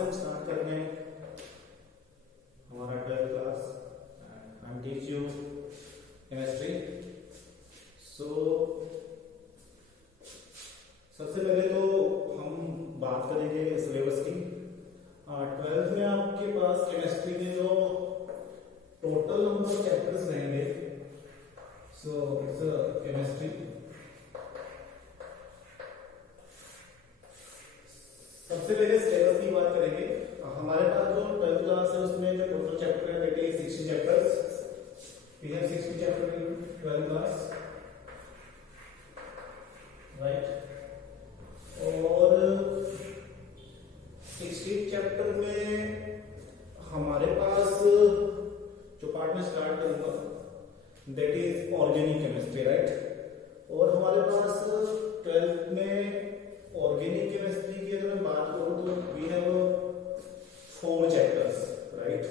से हम स्टार्ट करते हैं हमारा 12th class. I am teach you chemistry. So सबसे पहले तो हम बात करेंगे सिलेबस की। 12th में आपके पास केमिस्ट्री के जो टोटल नंबर ऑफ चैप्टर्स रहेंगे, सो केमिस्ट्री सबसे पहले सिलेबस की बात करेंगे। हमारे पास जो 12th क्लास है उसमें जो टोटल चैप्टर है that is 60 chapters. We have 60 chapter in 12th class, right. और 60 चैप्टर में हमारे पास जो पार्ट में स्टार्ट करूंगा that is organic chemistry, right. और हमारे पास 12th में ऑर्गेनिक केमिस्ट्री की अगर मैं बात करूं तो वी हैव 4 चैप्टर्स, राइट।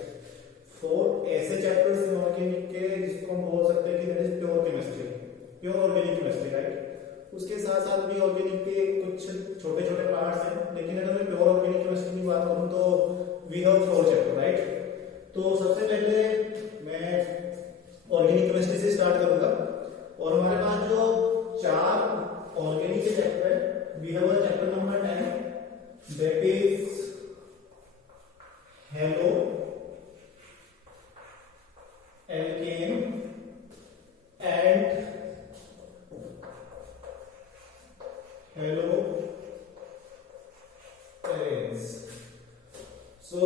4 ऐसे चैप्टर्स हैं ऑर्गेनिक के जिसको हम बोल सकते हैं कि that is pure chemistry, pure organic chemistry, right. उसके साथ साथ भी ऑर्गेनिक के कुछ छोटे छोटे पार्ट्स हैं, लेकिन अगर मैं प्योर ऑर्गेनिक केमिस्ट्री की बात करूं तो वी हैव 4 चैप्टर, राइट। तो सबसे पहले मैं ऑर्गेनिक केमिस्ट्री से स्टार्ट करूंगा। और हमारे पास जो 4 ऑर्गेनिक के चैप्टर है, we have a chapter number 10 that is halo, alkane and haloarenes. So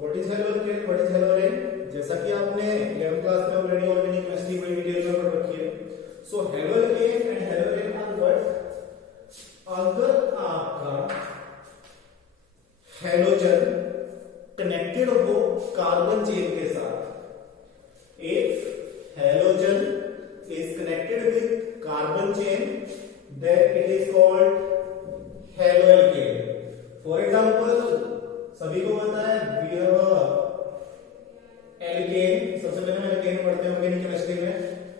what is haloalkane, what is haloarene? जैसा कि आपने 11th क्लास में ऑलरेडी ऑर्गेनिक केमिस्ट्री बड़ी डिटेल में पढ़ रखी है। सो haloalkane and haloarene are what? अगर आपका हेलोजन कनेक्टेड हो कार्बन चेन के साथ, if halogen is connected with carbon chain then it is called haloalkane. For example सभी को पता है वी हैव एल्केन। सबसे पहले हम एल्केन पढ़ते हैं ऑर्गेनिक केमिस्ट्री में,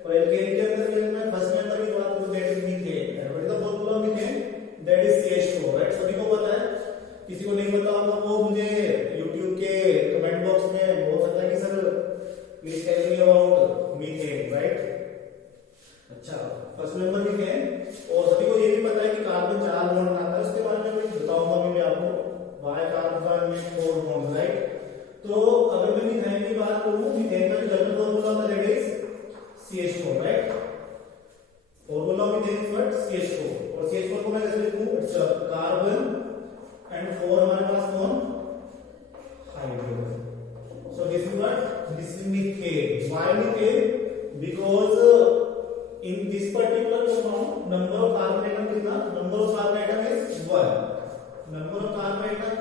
और एल्केन के अंदर मैं फर्स्ट मेंबर की बात करूं that is methane. What is the formula of methane? That is CH4, right. सभी को पता है। किसी को नहीं पता होगा वो मुझे YouTube के कमेंट बॉक्स में बोल सकता है कि sir please tell me about methane, right. अच्छा, फर्स्ट नंबर मीथेन। और सभी को ये भी पता है कि कार्बन 4 बॉन्ड बनाता है, उसके बारे में कुछ बताऊंगा मैं आपको। वाई कार्बन में 4 बॉन्ड, राइट। तो अगर मैं मीथेन की बात करूं, मीथेन का जो जनरल फॉर्मूला होता है that is CH4, right. Formula of methane is what? CH4। और CH4 को मैं कैसे लिखूं? इट्स कार्बन एंड 4 हमारे पास कौन? Hydrogen. So this is what? This is methane. Why methane? Because in this particular compound number of carbon atom कितना? Number of carbon atom is 1। Number of carbon atom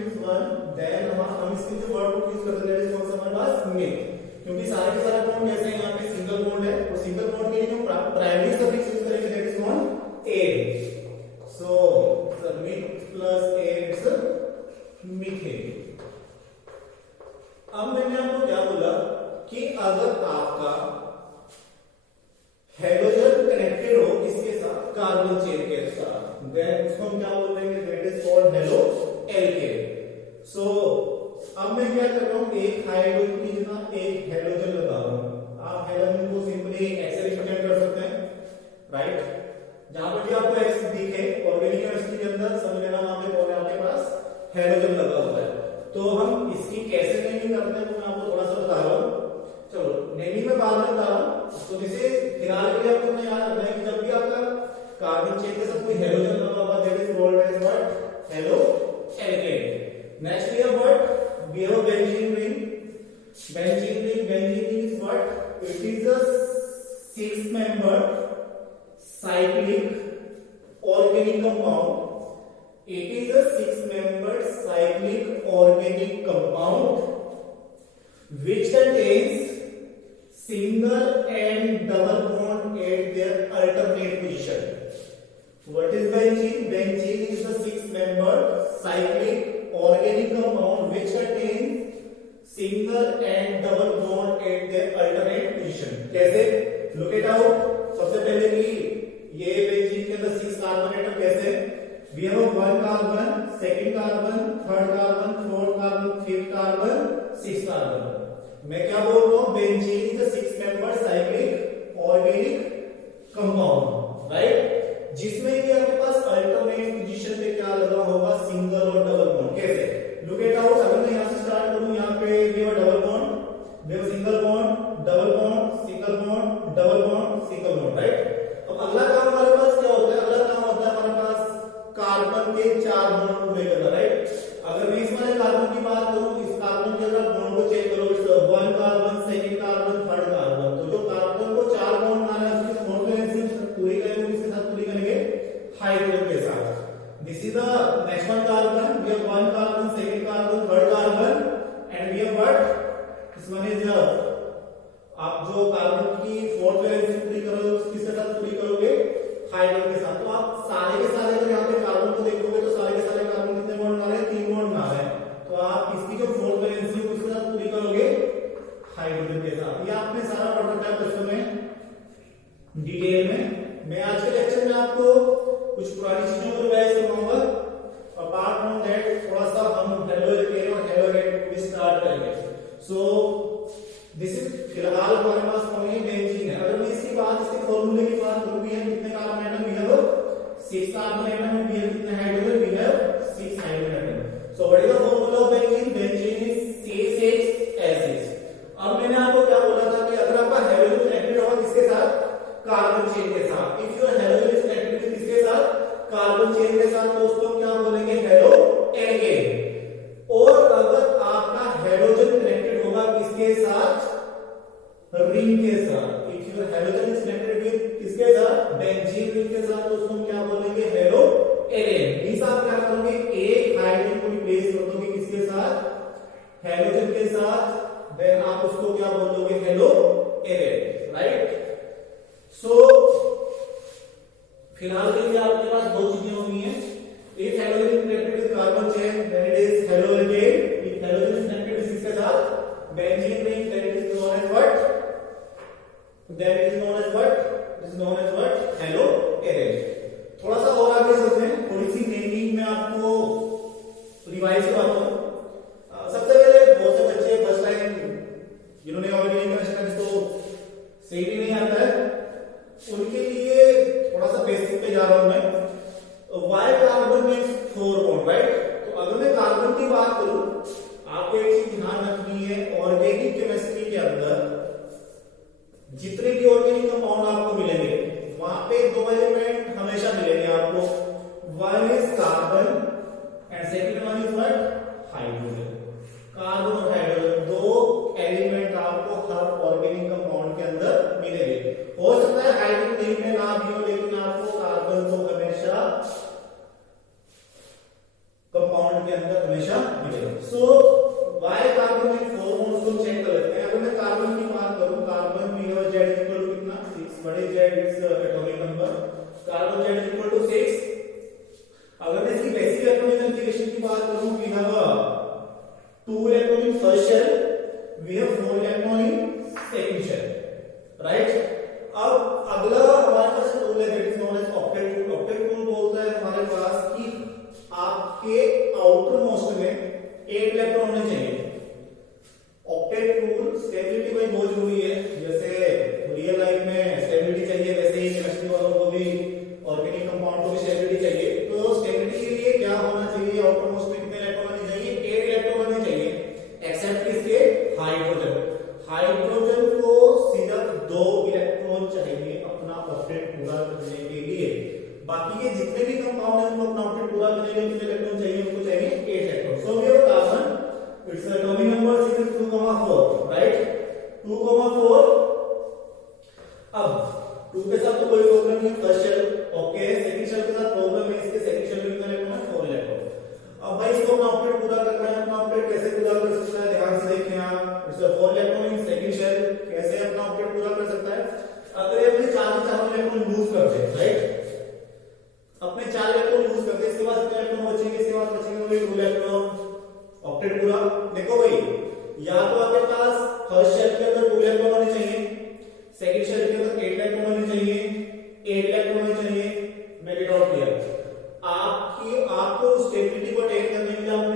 is 1, then हम इसके जो word को use करते हैं कौन सा हमारे पास? मीथ। क्योंकि सारे के सारे बॉन्ड जैसे यहाँ पे सिंगल बॉन्ड है, और सिंगल बॉन्ड के लिए जो प्राइमरी सफिक्स यूज करेंगे दैट इज कौन? A। So myth plus A it's methane. अब मैंने आपको क्या बोला कि अगर आपका हेलोजन कनेक्टेड हो इसके साथ कार्बन चेन के साथ, देन उसको हम क्या बोलेंगे? That is called haloalkane. So अब मैं क्या कर रहा हूं? एक हाइड्रोजन की जगह एक हेलोजन लगा रहा हूं। आप हेलोजन को सिंपली एक्स से रिप्रेजेंट कर सकते हैं, राइट। जहां पर भी आपको एक्स दिखे ऑर्गेनिक केमिस्ट्री के अंदर समझ लेना वहां पे कौन है आपके पास? हेलोजन लगा हुआ है। तो हम इसकी कैसे नेमिंग करते हैं वो मैं आपको थोड़ा सा बता रहा हूं। चलो नेमिंग में बाद में बता रहा हूं। तो जैसे फिलहाल के लिए आपको मैं याद रखना है कि जब भी आपका कार्बन चेन के साथ कोई हेलोजन लगा हुआ that is called as what? Haloalkane. Next we have what? We have a benzene ring. Benzene ring is what? It is a 6-membered cyclic organic compound. It is a 6-membered cyclic organic compound which contains single and double bond at their alternate position. What is benzene? Benzene is the 6-membered cyclic organic compound which contains single and double bond at their alternate position. कैसे? Look it out. सबसे पहले कि ये benzene के अंदर 6 carbon atom कैसे? We have one carbon, second carbon, third carbon, fourth carbon, fifth carbon, sixth carbon. मैं क्या बोल रहा हूं, benzene is a 6 member cyclic organic compound, right, जिसमें कि आपके पास अल्टरनेट पोजीशन पे क्या लगा होगा, सिंगल और डबल बॉन्ड। कैसे, लुक एट आउट, अगर मैं यहां से स्टार्ट करूं, यहां पे ये डबल बॉन्ड, वे single bond, double bond, single bond, double bond, single bond, right. अब अगला काम हमारे पास क्या होता है, अगला काम होता है हमारे पास कार्बन के 4 बॉन्ड पूरे करना, राइट। अगर मैं इस वाले कार्बन की बात करूं, इस कार्बन के अगर बॉन्ड को चेक करो, it's 1 carbon, second carbon, third carbon, तो जो कार्बन को 4 बॉन्ड आना है उसकी फोर्थ वैलेंसी पूरी करेंगे, किसके साथ पूरी करेंगे, हाइड्रोजन के साथ। This is the next one carbon, we have 1 carbon, second carbon, third carbon, and we have what, this one is आप जो कार्बन की फोर्थ वैलेंसी पूरी करोगे किसके साथ पूरी करोगे, हाइड्रोजन के साथ। तो आप सारे के सारे अगर यहाँ पे कार्बन को देखोगे तो सारे के सारे कार्बन कितने बॉन्ड आ रहे हैं, 3 बॉन्ड आ रहे हैं। तो आप इसकी जो फोर्थ वैलेंसी है उसके साथ पूरी करोगे, हाइड्रोजन के साथ। ये आपने सारा पढ़ रखा है बच्चों में डिटेल में। मैं आज के लेक्चर में आपको कुछ पुरानी चीजों को रिवाइज करवाऊंगा। अपार्ट फ्रॉम दैट थोड़ा सा हम हेलो एल्केन और हेलो एल्केन भी स्टार्ट करेंगे। सो दिस इज फिलहाल हमारे पास कौन है, बेंजीन है। अगर मैं इसकी बात, इसके फॉर्मूले की बात करूं, वी हैव कितने carbon atom, we have 6 carbon atom, we have कितने hydrogen, we have 6 hydrogen atom. So what is the formula of benzene, benzene is C6H6। अब मैंने आपको क्या बोला था कि अगर आपका हाइड्रोजन कनेक्टेड होगा किसके साथ, कार्बन चेन के साथ। If your hydrogen is connected with किसके साथ, कार्बन चेन के साथ, तो उसको हम क्या बोलेंगे, हेलो एल्केन। और अगर आपका हाइड्रोजन कनेक्टेड होगा किसके साथ, रिंग के साथ, if your hydrogen is connected with किसके साथ, बेंजीन रिंग के साथ, तो उसको हम क्या बोलेंगे, हेलो एलेन। इस आप क्या करोगे, एक हाइड्रोजन को रिप्लेस कर दोगे किसके साथ, हाइड्रोजन के साथ, देन आप उसको क्या बोलोगे, हेलो एलेन, राइट। सो फिलहाल के लिए आपके पास दो चीजें होनी है, if hydrogen is connected with carbon chain then it is halo alkane, if hydrogen is connected with किसके साथ, benzene ring, then it is known as what, then it is known as what, it is known as what, halo arene. थोड़ा सा और आगे चलते हैं, थोड़ी सी naming में आपको रिवाइज करवाता हूं। सबसे पहले बहुत से बच्चे फर्स्ट टाइम जिन्होंने ऑर्गेनिक केमिस्ट्री जिसको सही भी नहीं आता है, उनके लिए थोड़ा सा बेसिक पे जा रहा हूं मैं। Why carbon means 4 bond, right. तो अगर मैं कार्बन की बात करूं, आपको एक चीज ध्यान रखनी है, ऑर्गेनिक केमिस्ट्री के अंदर जितने भी ऑर्गेनिक कंपाउंड आपको मिलेंगे वहां पे 2 एलिमेंट हमेशा मिलेंगे आपको, one is carbon and second one is what, hydrogen. Carbon और हाइड्रोजन 2 एलिमेंट आपको हर ऑर्गेनिक कंपाउंड के अंदर मिलेंगे। हो सकता है हाइड्रोजन नहीं में ना भी हो, लेकिन आपको कार्बन तो हमेशा कंपाउंड के अंदर हमेशा मिलेगा। सो वाई कार्बन में 4 बॉन्ड्स को चेक कर लेते हैं। अगर मैं कार्बन की बात करूं, कार्बन में Z इक्वल टू कितना, 6, बड़े Z its atomic number, carbon Z equal to 6। अगर मैं इसकी बेसिक इलेक्ट्रॉनिक कॉन्फ़िगरेशन की बात करूं, we have 2 electron in first shell, we have 4 electron in second shell, right. अब अगला हमारे पास टूल है that is known as octet rule. Octet rule बोलता है हमारे पास कि आपके आउटर मोस्ट में 8 इलेक्ट्रॉन होने चाहिए। ऑक्टेट टूल स्टेबिलिटी भाई बहुत जरूरी है, जैसे रियल लाइफ में स्टेबिलिटी चाहिए वैसे ही केमिस्ट्री वालों को भी, ऑर्गेनिक कंपाउंड को भी स्टेबिलिटी चाहिए। तो स्टेबिलिटी के लिए क्या होना चाहिए, आउटर मोस्ट में कितने इलेक्ट्रॉन होने चाहिए, 8 इलेक्ट्रॉन होने चाहिए, एक्सेप्ट किसके, हाइड्रोजन। हाइड्रोजन को सिर्फ 2 इलेक्ट्रॉन चाहिए अपना ऑक्टेट पूरा करने के लिए। बाकी के जितने भी कंपाउंड हैं उनको अपना ऑक्टेट पूरा करने के लिए कितने इलेक्ट्रॉन चाहिए, उनको चाहिए 8 electron. So we have carbon, its atomic number is 2,4, right, 2,4। अब 2 के साथ तो कोई प्रॉब्लम नहीं, first shell okay, second shell के साथ प्रॉब्लम है, इसके सेकंड शेल में कितने इलेक्ट्रॉन है, 4 इलेक्ट्रॉन। अब भाई इसको अपना ऑक्टेट पूरा करना है, अपना ऑक्टेट कैसे पूरा कर सकता है, ध्यान से देखें आप, इसका 4 इलेक्ट्रॉन इन सेकंड शेल कैसे अपना ऑक्टेट पूरा कर सकता है। अगर ये अपने 4 इलेक्ट्रॉन लूज कर दे, राइट, अपने 4 इलेक्ट्रॉन लूज कर दे, इसके बाद कितने इलेक्ट्रॉन बचेंगे, इसके बाद बचेंगे 2 इलेक्ट्रॉन, ऑक्टेट पूरा। देखो भाई, या तो आपके पास फर्स्ट शेल के अंदर 2 इलेक्ट्रॉन होने चाहिए, सेकंड शेल के अंदर 8 इलेक्ट्रॉन होने चाहिए, 8 इलेक्ट्रॉन होने चाहिए। Make it all clear. आपको स्टेबिलिटी को अटेन करने के लिए आपको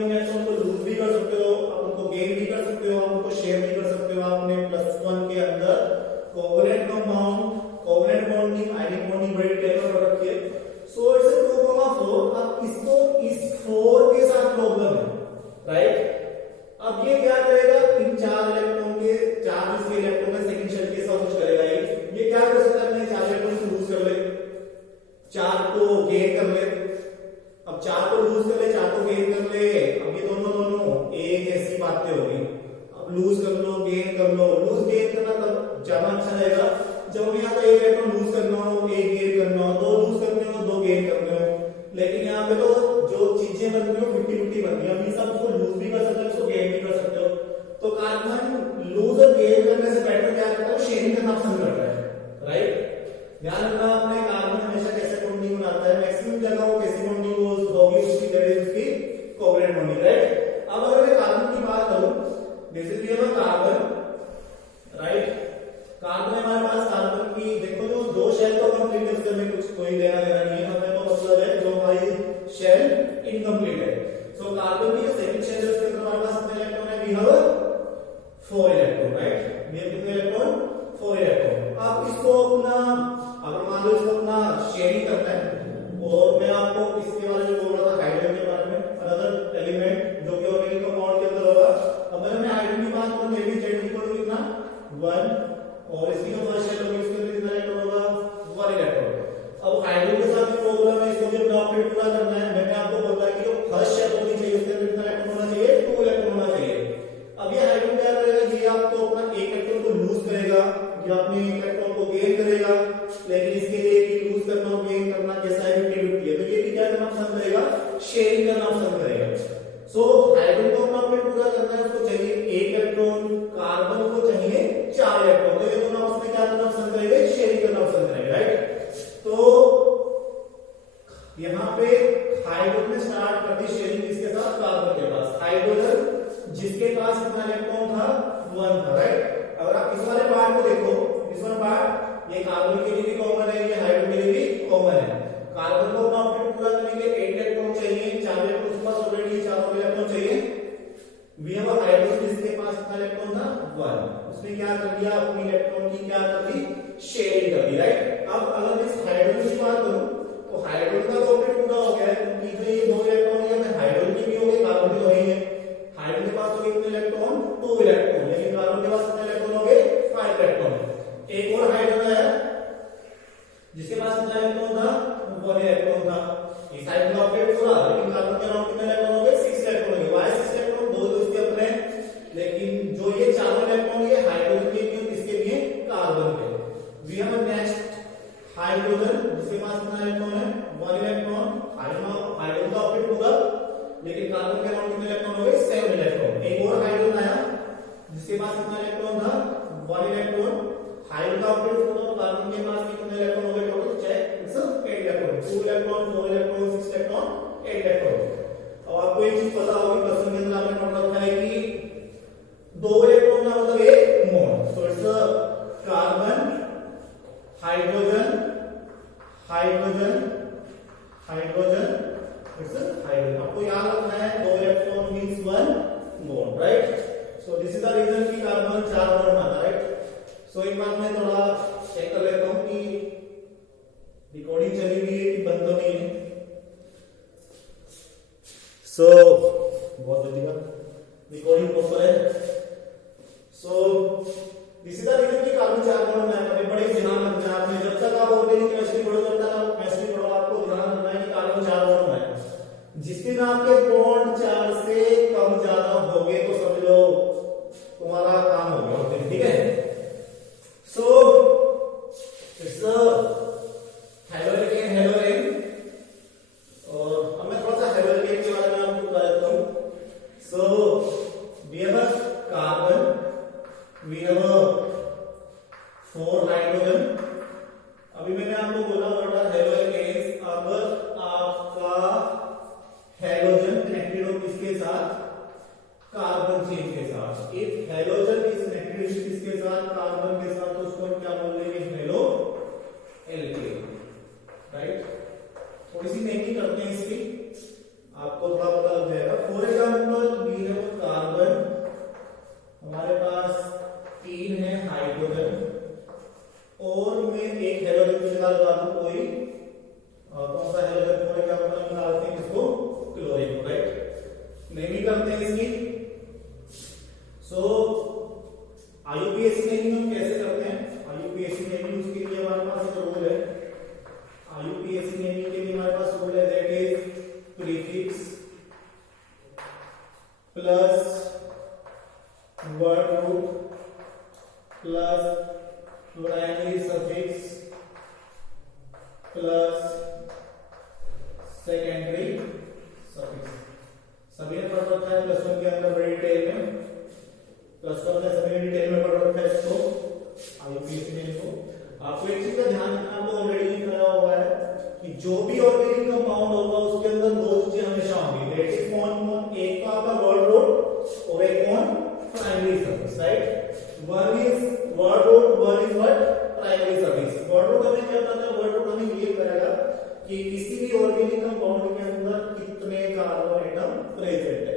अब ये क्या करेगा, इन 4 इलेक्ट्रॉन के 4 इसके इलेक्ट्रॉन के सेकंड शेल के साथ कुछ करेगा। ये क्या कर सकता है, अपने 4 इलेक्ट्रॉन को लूज कर ले, 4 को गेन कर ले। अब 4 को लूज कर ले, 4 को गेन कर ले, अब ये दोनों एक ऐसी बातें होगी। अब लूज कर लो, गेन कर लो, लूज गेन करना तब ज्यादा अच्छा रहेगा जब यहाँ तो एक इलेक्ट्रॉन लूज करना हो, एक गेन करना हो, 2 लूज करने हो, 2 गेन करने हो। लेकिन यहाँ पे तो जो चीजें बन रही हो 50-50 बन रही है। अभी सब उसको लूज भी कर सकते हो, उसको गेन भी कर सकते हो। तो कार्बन लूज और गेन करने से बेटर क्या करता है, शेयरिंग करना पसंद करता है, राइट। ध्यान रखना आपने, कार्बन हमेशा कैसे बॉन्डिंग बनाता है, मैक्सिमम जगह वो कैसी बॉन्डिंग होगी उसकी जगह उसकी कोवलेंट बॉन्डिंग, राइट। अब अगर मैं कार्बन की बात करूं, this is your carbon, right. Carbon है हमारे पास, कार्बन की देखो जो 2 शेल तो कंप्लीट है, उससे हमें कुछ कोई लेना देना नहीं है, हमें तो मतलब है जो हमारी शेल इनकम्प्लीट है। सो कार्बन की जो सेकंड शेल है उसके अंदर हमारे पास कितने इलेक्ट्रॉन है, we have 4 electron, right. We have कितने इलेक्ट्रॉन, 4 इलेक्ट्रॉन। अब इसको अपना, अगर मान लो इसको अपना शेयरिंग करना है, और मैं आपको इसके बारे में बोल रहा था हाइड्रोजन के बारे में, अनदर एलिमेंट जो कि ऑर्गेनिक कंपाउंड के अंदर होगा। अब अगर मैं हाइड्रोजन की बात करूं, मेरी जेड इक्वल टू कितना 1, और इसकी जो फर्स्ट शेल होगी उसके अंदर कितना इलेक्ट्रॉन होगा, 1 इलेक्ट्रॉन। अब हाइड्रोजन के साथ प्रॉब्लम है, इसको जब डॉक्टरेट पूरा करना है, मैंने आपको बोला कि जो फर्स्ट शेल होनी चाहिए उसके अंदर कितना इलेक्ट्रॉन होना चाहिए, 2 इलेक्ट्रॉन होना चाहिए। अब ये हाइड्रोजन क्या करेगा, ये आपको अपना एक इलेक्ट्रॉन को लूज करेगा, ये अपने इलेक्ट्रॉन को गेन करेगा, लेकिन इसके लिए कि लूज करना और गेन करना कैसा है, 50-50 है, तो ये भी क्या करना पसंद करेगा, शेयरिंग करना पसंद करेगा। सो हाइड्रोजन को अपना अपने पूरा करना है, उसको चाहिए 1 इलेक्ट्रॉन, कार्बन को चाहिए 4 इलेक्ट्रॉन, तो ये दोनों आपस में क्या करना पसंद करेंगे, शेयरिंग करना पसंद करेंगे, राइट। तो यहाँ पे हाइड्रोजन ने स्टार्ट कर दी शेयरिंग किसके साथ, कार्बन के पास। हाइड्रोजन जिसके पास कितना इलेक्ट्रॉन था, 1 था, राइट। अगर आप इस वाले पार्ट को देखो, इस वाला पार्ट ये कार्बन के लिए भी कॉमन है, ये हाइड्रोजन के लिए भी कॉमन है। कार्बन को अपना ऑर्बिट पूरा करने के लिए 8 इलेक्ट्रॉन चाहिए, 4 इलेक्ट्रॉन उसके पास ऑलरेडी 4 इलेक्ट्रॉन चाहिए। वी हैव अ हाइड्रोजन जिसके पास कितना इलेक्ट्रॉन था, 1। उसने क्या कर दिया, अपनी इलेक्ट्रॉन की क्या कर दी, शेयरिंग कर दी, राइट। अब अगर मैं इस हाइड्रोजन की बात करूं, तो हाइड्रोजन का ऑर्बिट पूरा हो गया है, क्योंकि जो ये 2 इलेक्ट्रॉन है, मैं हाइड्रोजन की भी हो गई, कार्बन की तो है ही है। हाइड्रोजन के पास हो गए कितने इलेक्ट्रॉन, 2 इलेक्ट्रॉन, लेकिन कार्बन के पास कितने इलेक्ट्रॉन हो गए, 5 इलेक्ट्रॉन। एक और हाइड्रोजन है जिसके पास कितना इलेक्ट्रॉन था, 1 इलेक्ट्रॉन था। इस साइड का ऑर्बिट पूरा, लेकिन कार्बन के अराउंड कितने इलेक्ट्रॉन हो गए, 6 इलेक्ट्रॉन हो गए। वाई 6 इलेक्ट्रॉन, 2 तो इसके अपने, लेकिन जो ये 4 इलेक्ट्रॉन ये हाइड्रोजन के भी, किसके भी है, कार्बन के। वी हैव नेक्स्ट हाइड्रोजन जिसके पास कितना इलेक्ट्रॉन है, 1 इलेक्ट्रॉन। हाइड्रोजन का ऑर्बिट पूरा, लेकिन कार्बन के अराउंड कितने इलेक्ट्रॉन हो गए, 7 इलेक्ट्रॉन। एक और हाइड्रोजन आया जिसके पास कितना इलेक्ट्रॉन था, 1 इलेक्ट्रॉन। हाइड्रोजन का ऑर्बिट पूरा, कार्बन के पास कितने इलेक्ट्रॉन हो गए total, check, it's 8 electron. 2 electron, 4 electron, 6 electron, 8 electron. अब आपको एक चीज पता होगी, क्वेश्चन के अंदर आपने नोट रखा है कि 2 इलेक्ट्रॉन का मतलब 1 mole. So it's carbon, hydrogen, hydrogen, hydrogen, it's hydrogen. आपको याद रखना है 2 electron means 1 mole, right. So this is the reason कि कार्बन 4 मोल आता है, राइट। सो एक बात मैं थोड़ा चेक कर लेता हूं कि रिकॉर्डिंग चली हुई है कि बंद तो नहीं है। सो बहुत बढ़िया, रिकॉर्डिंग प्रॉपर है। So this is the reason कि कार्बन 4 मोल में है। बड़े ध्यान रखना है आपने, जब तक आप ऑर्गेनिक केमिस्ट्री पढ़ोगे, जब तक आप केमिस्ट्री पढ़ो, आपको ध्यान रखना है कि कार्बन 4 मोल में है। जिस दिन आपके बॉन्ड 4 से कम ज्यादा हो गए तो समझ लो तुम्हारा काम हो गया, ठीक है। So it's halogen, halogen. और अब मैं थोड़ा सा हेलोजन के बारे में आपको बता देता हूं। So we have carbon, we have 4 hydrogen. अभी मैंने आपको बोला व्हाट आर हेलोजन इज, अगर आपका हेलोजन कनेक्टेड हो किसके साथ, कार्बन चेन के साथ। इफ हेलोजन इज कनेक्टेड किसके साथ, कार्बन के साथ, तो उसको हम क्या बोल देंगे, हेलो एल्केन, राइट। थोड़ी सी मेकिंग करते हैं इसकी, आपको थोड़ा पता लग जाएगा। For example we have carbon, हमारे पास 3 है हाइड्रोजन, और मैं एक हेलोजन की जगह लगा दूं कोई कौन सा हेलोजन, फॉर एग्जांपल निकालते हैं इसको, क्लोरीन, राइट। नेमिंग करते हैं इसकी। सो आईयूपीएसी नेमिंग हम कैसे करते हैं? आईयूपीएसी नेमिंग उसके लिए हमारे पास एक रूल है। आईयूपीएसी नेमिंग के लिए हमारे पास रूल है, that is prefix plus word root plus primary suffix plus secondary suffix. सभी ने पढ़ रखा है प्लस वन के अंदर बड़ी डिटेल में, प्लस वन में सभी डिटेल में पढ़ रखा है इसको, आईयूपीएसी नेम को। आपको एक चीज का ध्यान रखना, आपको ऑलरेडी बताया हुआ है कि जो भी ऑर्गेनिक कंपाउंड होगा उसके अंदर दो चीजें हमेशा होंगी, दैट इज कौन? एक तो आपका वर्ड रूट और एक कौन? Primary suffix, right. One is word root, one is what? Primary suffix. Word root हमें क्या बताता है? वर्ड रूट हमें ये करेगा कि किसी भी ऑर्गेनिक कंपाउंड के अंदर कितने कार्बन एटम प्रेजेंट है,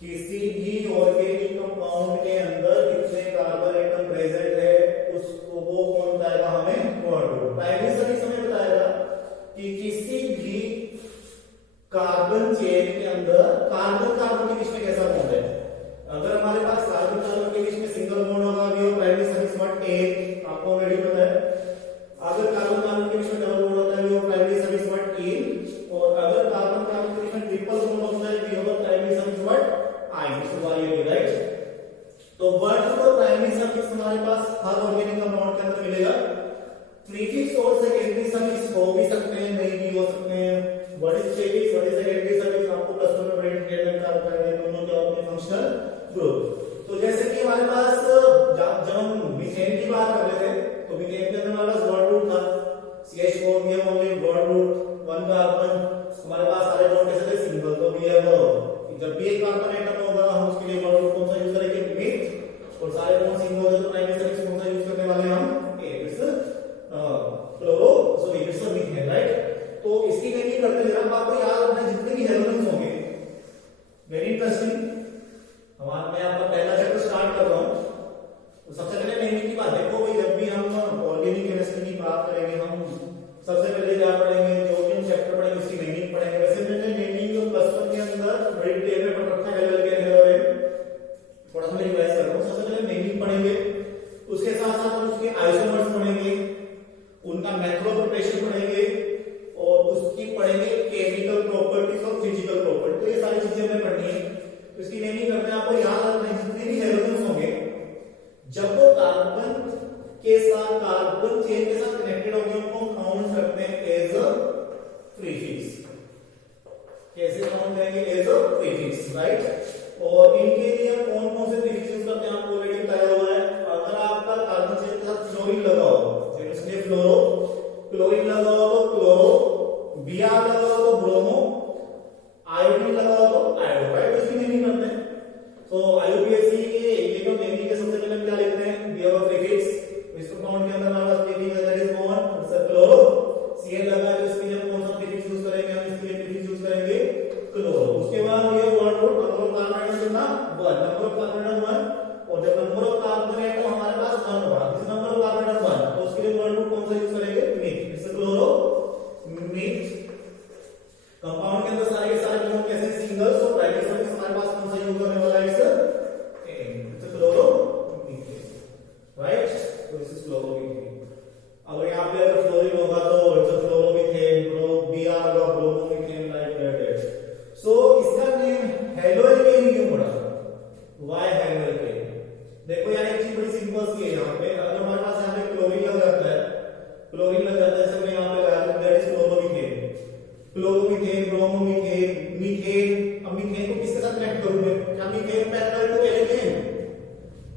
किसी भी ऑर्गेनिक कंपाउंड के अंदर कितने कार्बन एटम प्रेजेंट है, उसको वो कौन बताएगा हमें? Word root. प्राइमरी सफिक्स हमें बताएगा कि किसी भी कार्बन चेन के अंदर कार्बन कार्बन के बीच में कैसा बॉन्ड है। अगर हमारे पास कार्बन कार्बन के बीच में सिंगल बॉन्ड होगा, वो प्राइमरी सफिक्स व्हाट? एक, आपको ऑलरेडी पता है। अगर कार्बन कार्बन के बीच में डबल बॉन्ड होता है, वो प्राइमरी सफिक्स व्हाट? इन। और अगर कार्बन कार्बन के बीच में ट्रिपल बॉन्ड होता है, वो होगा प्राइमरी सफिक्स व्हाट? आइन। सो वाई, राइट। तो वर्ड रूट और प्राइमरी सफिक्स हमारे पास हर ऑर्गेनिक कंपाउंड के अंदर मिलेगा। प्रीफिक्स और सेकेंडरी सफिक्स हो भी सकते हैं, नहीं भी हो सकते हैं। What is prefix, what is secondary suffix, आपको प्लस वन में बड़े डिटेल में बता रखा है, दोनों क्या होते हैं? Functional group. तो जैसे कि हमारे पास जब हम मीथेन की बात कर रहे थे, तो मीथेन के अंदर हमारे पास वर्ड रूट था CH4, we have only word root, one carbon। हमारे पास सारे बॉन्ड कैसे थे? सिंगल। तो we have जब भी एक कार्बन एटम होगा हम उसके लिए वर्ड रूट कौन सा यूज करेंगे? मिथ। और सारे बॉन्ड सिंगल हो तो प्राइमरी सफिक्स कौन सा यूज करने वाले हैं हम? It's chloro, sorry it's methane, right. तो इसकी नेमिंग करते हैं, आपको याद रखना है जितने भी हेलोजन्स होंगे, वेरी इंटरेस्टिंग। हमारा मैं आपका पहला चैप्टर स्टार्ट कर रहा हूं, तो सबसे पहले नेमिंग की बात देखो भाई। जब भी हम ऑर्गेनिक केमिस्ट्री की बात करेंगे, हम सबसे पहले क्या पढ़ेंगे? जो भी हम चैप्टर पढ़ेंगे उसकी नेमिंग पढ़ेंगे। वैसे मैंने नेमिंग प्लस वन के अंदर बड़ी डिटेल में पढ़ रखा है, थोड़ा सा मैं रिवाइज कर रहा हूं। सबसे पहले नेमिंग पढ़ेंगे, उसके साथ साथ हम उसके आइसोमर्स पढ़ेंगे, उनका मेथड ऑफ प्रिपरेशन पढ़ेंगे, और उसकी पढ़ेंगे केमिकल प्रॉपर्टीज और फिजिकल प्रॉपर्टी। तो ये सारी चीजें हमें पढ़नी है। तो इसकी नेमिंग करते हैं, आपको याद रखना है जितने भी हेलोजन्स होंगे, जब वो कार्बन के साथ कार्बन चेन के साथ कनेक्टेड होंगे, उनको काउंट करते हैं एज अ प्रीफिक्स। कैसे काउंट करेंगे? As a prefix, right. और इनके लिए कौन कौन से प्रीफिक्स यूज करते हैं आपको ऑलरेडी बताया हुआ है। अगर आपका कार्बन चेन के साथ फ्लोरीन लगा हो, जैसे इसलिए फ्लोरो, क्लोरीन लगा हो तो क्लोरो, Br लगा हो तो ब्रोमो, आयोडीन लगा हो तो आयोडो, राइट। इसकी नेमिंग करते हैं। तो आईयूपीएसी के ये जो नेमिंग के सबसे पहले क्या लिखते हैं? We have a prefix. इस कंपाउंड के अंदर हमारे पास प्रीफिक्स है, दैट इज कौन? It's a chloro. Cl लगा है तो इसके लिए कौन सा प्रीफिक्स यूज करेंगे? हम इसके लिए प्रीफिक्स यूज करेंगे क्लोरो। उसके बाद ये word root, number of carbon atom कितना? 1, नंबर ऑफ कार्बन एटम 1। और जब नंबर ऑफ कार्बन एटम हमारे पास 1 होगा, इस नंबर ऑफ कार्बन एटम 1, तो उसके लिए वर्ड रूट कौन सा यूज करेंगे? Myth. It's a chloro myth. Compound के अंदर सारे के सारे बॉन्ड कैसे? सिंगल। सो प्राइमरी सफिक्स हमारे पास कौन सा यूज करने वाला है? It's chloro methane, right. तो दिस इज क्लोरो मीथेन। अगर यहां पे अगर फ्लोरीन होगा तो इट्स क्लोरो मीथेन, Br होगा ब्रोमो मीथेन, लाइक दैट। सो इसका नेम हेलो एल्केन क्यों पड़ा? Why halo alkane? देखो यार एक चीज बड़ी सिंपल सी है। यहां पे अगर हमारे पास यहां पे क्लोरीन लग जाता है, क्लोरीन लग जाता है, जैसे मैं यहां पे लगा दूं, that is chloromethane, chloromethane, bromomethane, methane. अब मीथेन को किसके साथ कनेक्ट करूं मैं? क्या मीथेन पैरेलल टू एल्केन?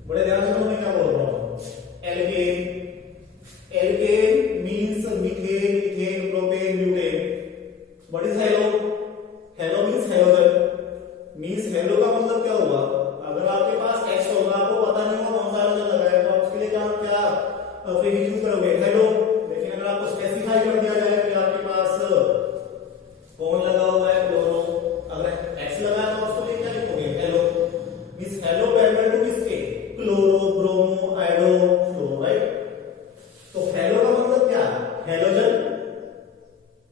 बड़े ध्यान से सुनो मैं क्या बोल रहा हूं। Alkane, alkane means methane, ethane, propane, butane. What is halo? Halo means halogen. Means halo का मतलब क्या हुआ? अगर आपके पास H होगा, आपको पता नहीं होगा कौन सा हेलोजन लगाया, तो उसके लिए क्या प्रीफिक्स यूज करोगे? हेलो। लेकिन अगर आपको स्पेसिफाई कर दिया जाए कि आपके पास कौन लगा हुआ है? क्लोरो। अगर X लगा है तो उसको लिए क्या लिखोगे? Halo. Means halo parallel to किसके? Chloro, bromo, iodo, fluoro, right. तो हेलो का मतलब क्या? हेलोजन।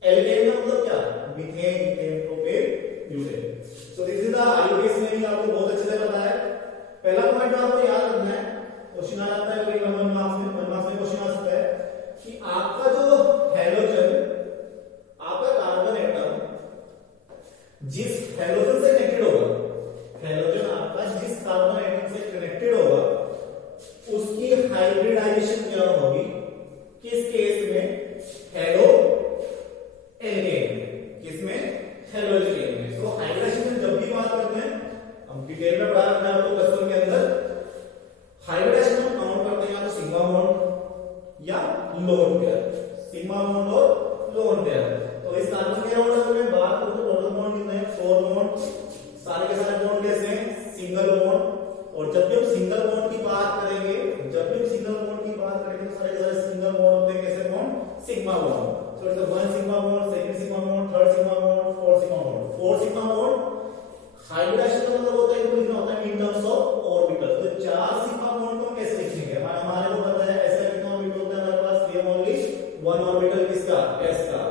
एल्केन का मतलब क्या? Methane, ethane, propane, butane. So this is the IUPAC naming. आपको बहुत अच्छे से क्वेश्चन आ जाता है, कोई 1 मार्क्स में क्वेश्चन आ सकता है कि आपका जो हैलोजन, आपका कार्बन एटम जिस हैलोजन से कनेक्टेड होगा, हैलोजन आपका जिस कार्बन एटम से कनेक्टेड होगा उसकी हाइब्रिडाइजेशन क्या होगी, किस केस में, हेलो एल्केन में, किसमें, हेलो एल्केन में। तो हाइब्रिडाइजेशन जब भी बात करते हैं, हम डिटेल में पढ़ा रखा है आपको क्वेश्चन के अंदर, हाइब्रिडाइजेशन हम काउंट करते हैं या तो सिग्मा बॉन्ड या लोन पेयर, सिग्मा बॉन्ड और लोन पेयर। तो इस कार्बन के अणु में बात करूं तो टोटल बॉन्ड कितने हैं, 4 बॉन्ड, सारे के सारे बॉन्ड कैसे हैं, सिंगल बॉन्ड। और जब भी हम सिंगल बॉन्ड की बात करेंगे, जब भी सिंगल बॉन्ड की बात करेंगे तो सारे के सारे सिंगल बॉन्ड होते हैं, कैसे bond, sigma bond. So it's 1 sigma bond, second sigma bond, third sigma bond, fourth sigma bond. 4 sigma bond hybridization का मतलब होता है कि लिखना होता है इन टर्म्स ऑफ ऑर्बिटल। तो 4 सिग्मा बॉन्ड को कैसे लिखेंगे, हमारे को पता है ऐसा कितना ऑर्बिटल होता है हमारे पास, ये ओनली 1 ऑर्बिटल किसका, s का।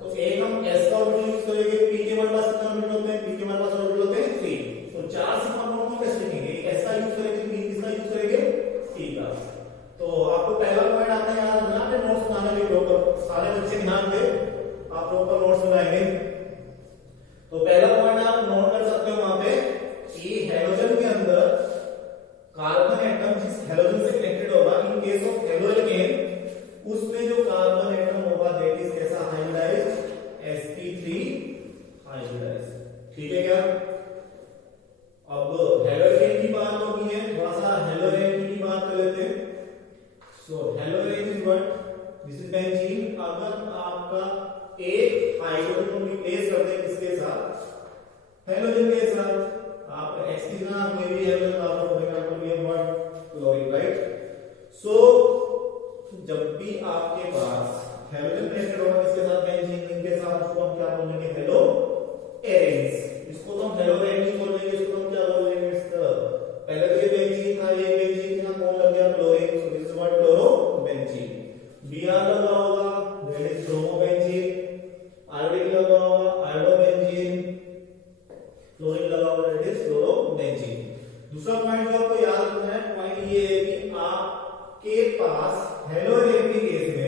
तो एक हम s का ऑर्बिटल यूज करेंगे, p के हमारे पास कितना ऑर्बिटल होते हैं, p के हमारे पास ऑर्बिटल होते हैं 3। तो 4 सिग्मा बॉन्ड को कैसे लिखेंगे, s का यूज करेंगे, p किसका यूज करेंगे, p का। तो आपको पहला पॉइंट आता है याद रखना, आपने नोट्स बनाने के ऊपर सारे बच्चे ध्यान दे, आप लोग का नोट्स बनाएंगे। तो पहला पॉइंट आप नोट कर सकते हो वहां पे कि हैलोजन के अंदर कार्बन एटम जिस हैलोजन से कनेक्टेड होगा, in case of halo alkane, उसमें जो कार्बन एटम होगा दैट इज कैसा, हाइब्रिडाइज्ड, sp3 हाइब्रिडाइज्ड। ठीक है क्या। अब हेलो एल्केन की बात होगी है, थोड़ा सा हेलो एल्केन की बात कर लेते हैं। So halo alkane is what, this is benzene. अगर आपका एक हाइड्रोजन को रिप्लेस कर दे किसके साथ, हेलोजन के साथ, आप x की जगह कोई भी हेलोजन डाल दो, फॉर एग्जांपल ये व्हाट, क्लोरीन, राइट। सो जब भी आपके पास हेलोजन कनेक्टेड होगा किसके साथ, बेंजीन, इनके साथ, उसको हम क्या बोलेंगे, हेलो एरेन्स। इसको तो हम हेलो एरेन्स बोलेंगे, इसको हम क्या बोलेंगे, पहले तो ये बेंजीन था, ये बेंजीन के साथ कौन लग गया, chlorine. So this is what, chlorobenzene. Br लगा होगा, दैट इज ब्रोमोबेंजीन। आयोडीन लगा होगा, आयोडोबेंजीन। क्लोरीन लगा होगा, दैट इज क्लोरोबेंजीन। दूसरा पॉइंट जो आपको याद रखना है, पॉइंट ये है कि आपके पास हेलो एल्केन के केस में